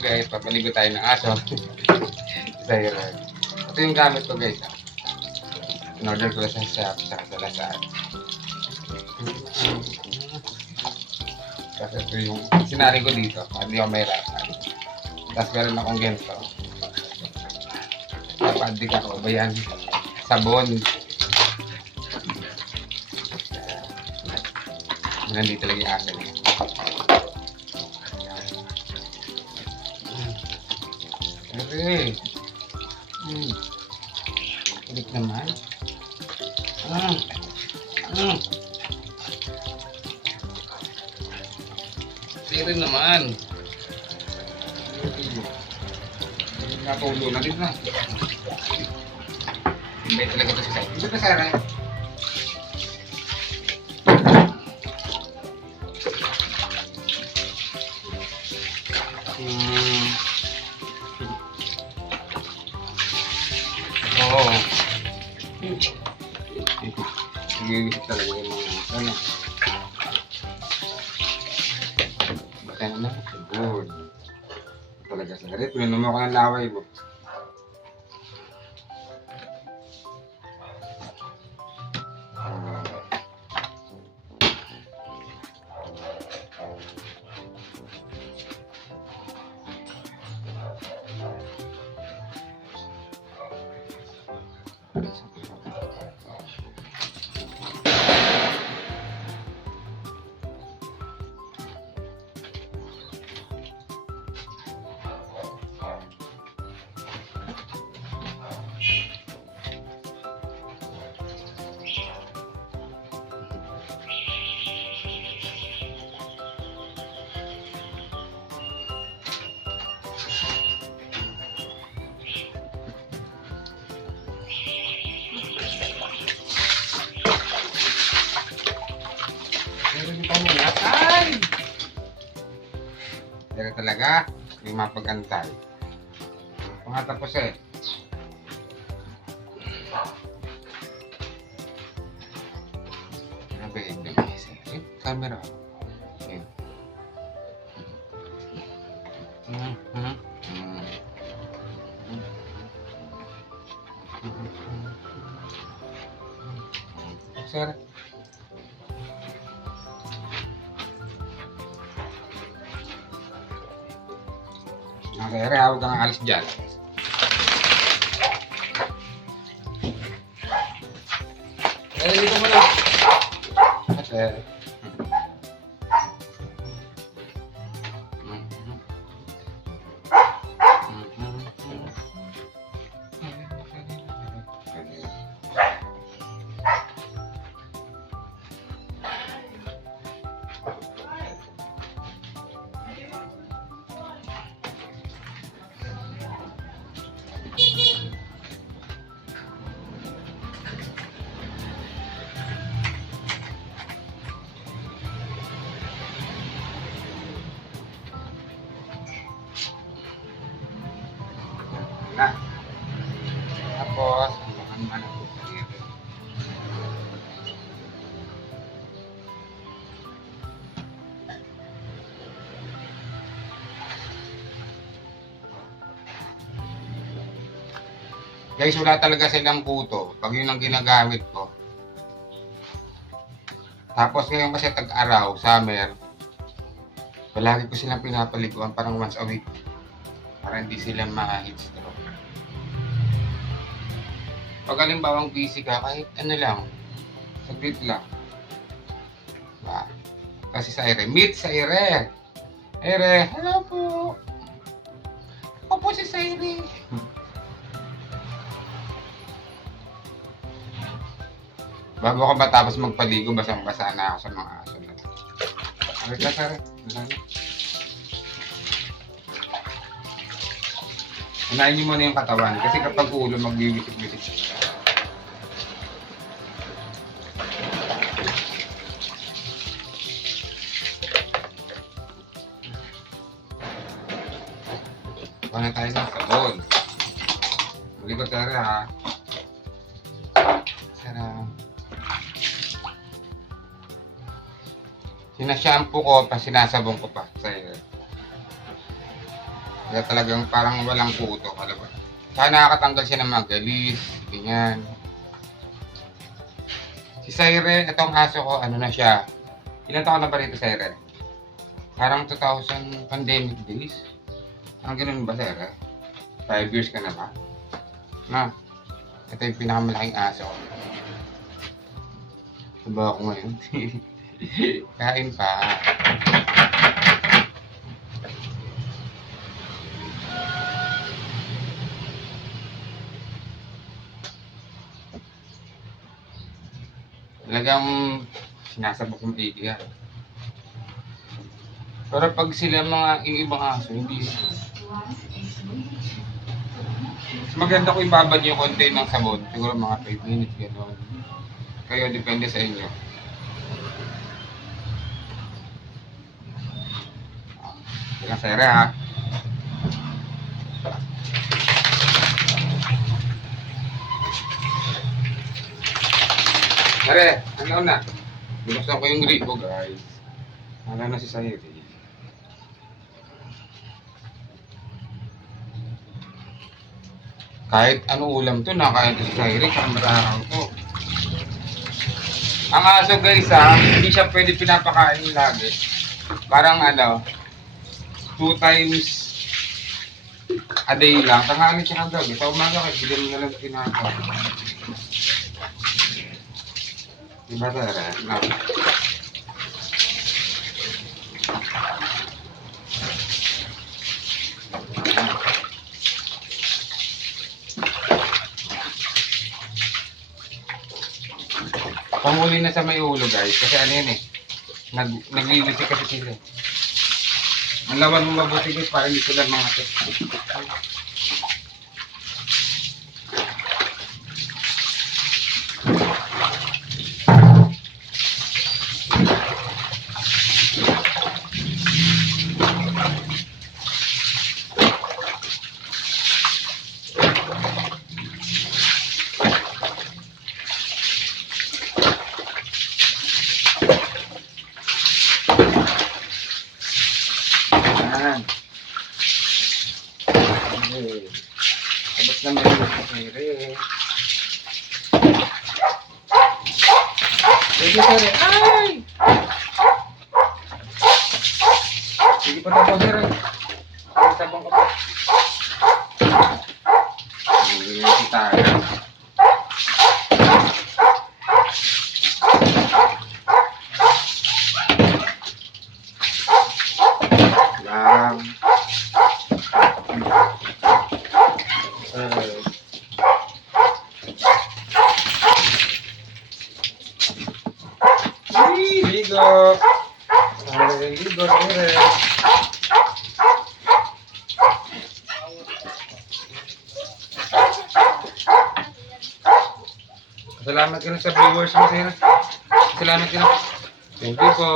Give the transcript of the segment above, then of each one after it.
guys, papaligo tayo ng aso. Siren. Ito yung gamit ko guys. In-order ko lang sa shop, saka sa Lazada. Kasi ito yung sinari ko dito, hindi ako may rapan. Tapos meron akong ganito. Napadik ako ba yan? Sabon. Nandito lagi yung aso niya. Okay. Kulit naman. Siri naman. Napulo na din na. Hindi talaga ito si Sarah. Ito na Sarah. Oo. Nag-iisip talaga yung mga ano. Bata na. Good. Talaga sa garit. Minom ako ng laway mo. Pero talaga, hindi mapag-antay. Kung tapos eh. Ano ba yung eh? Camera. Okay. Sir. Okay, huwag kang alis dyan. Dito mo na. Kasi... na. Tapos, man ako sa dito. Guys, wala talaga silang puto. Pag yun ang ginagamit ko. Tapos ngayon kasi tag-araw, summer, palagi ko silang pinapaliguan parang once a week. Para hindi sila ma-heat stroke. Pag halimbawang busy ka, kahit ano lang, saglit lang. Diba? Kasi sa Ire, meet sa Ire. Ire, hello po. Ako po si Sairi. Bago ako matapos magpaligo, basang-basa na ako sa mga aso na. Arit na, Sari. Unahin niyo muna yung katawan kasi kapag ulo magbibitik-bitik. Kuha na tayo ng sabon. Muli ko Sari ha. Sarap. Sinashampoo ko pa, sinasabong ko pa sa'yo. Kaya talagang parang walang puto. Alam ba? Saka nakakatanggal siya ng mga galis. Ganyan. Si Siren, itong aso ko, ano na siya. Ilan taon na ba rito, Siren? Parang 2000 pandemic days. Ang ganun ba, Siren? 5 years ka na ba? Na, ito yung pinakamalaking aso ko. Diba ako ngayon? Kain pa. Talagang sinasabok ng iiga. Pero pag sila mga yung ibang aso, hindi. Mas maganda ko ibabad yung konti ng sabon. Siguro mga 5 minutes, gano'n. Kayo, depende sa inyo. Kaya sere ha. Sere, ano na? Binuksan ko yung gripo, guys. Wala na si Sayri. Kahit ano ulam to, nakain to si Sayri, saka matakaw to. Ang aso guys ha, hindi siya pwede pinapakain lagi. Parang ano, 2 times a day lang. Tanghali siya ng gabi. Sa umaga kahit bigyan mo na lang pinapakain. Diba Tara? No. Pamuli na sa may ulo guys, kasi ano yun eh, naglilisi kasi sila. Ang lawan mo mabuti guys, para hindi sila mga ito. Yan. Okay. Tapos naman yung kasiri. Sige sir. Ay! Sige pa tapos sir. Ang sabong ka pa. Hindi tayo. Lang. Ligo. Ligo, sir. Salamat ka na sa viewers mo, sir. Salamat ka na. Thank you po.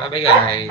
Bye-bye, guys.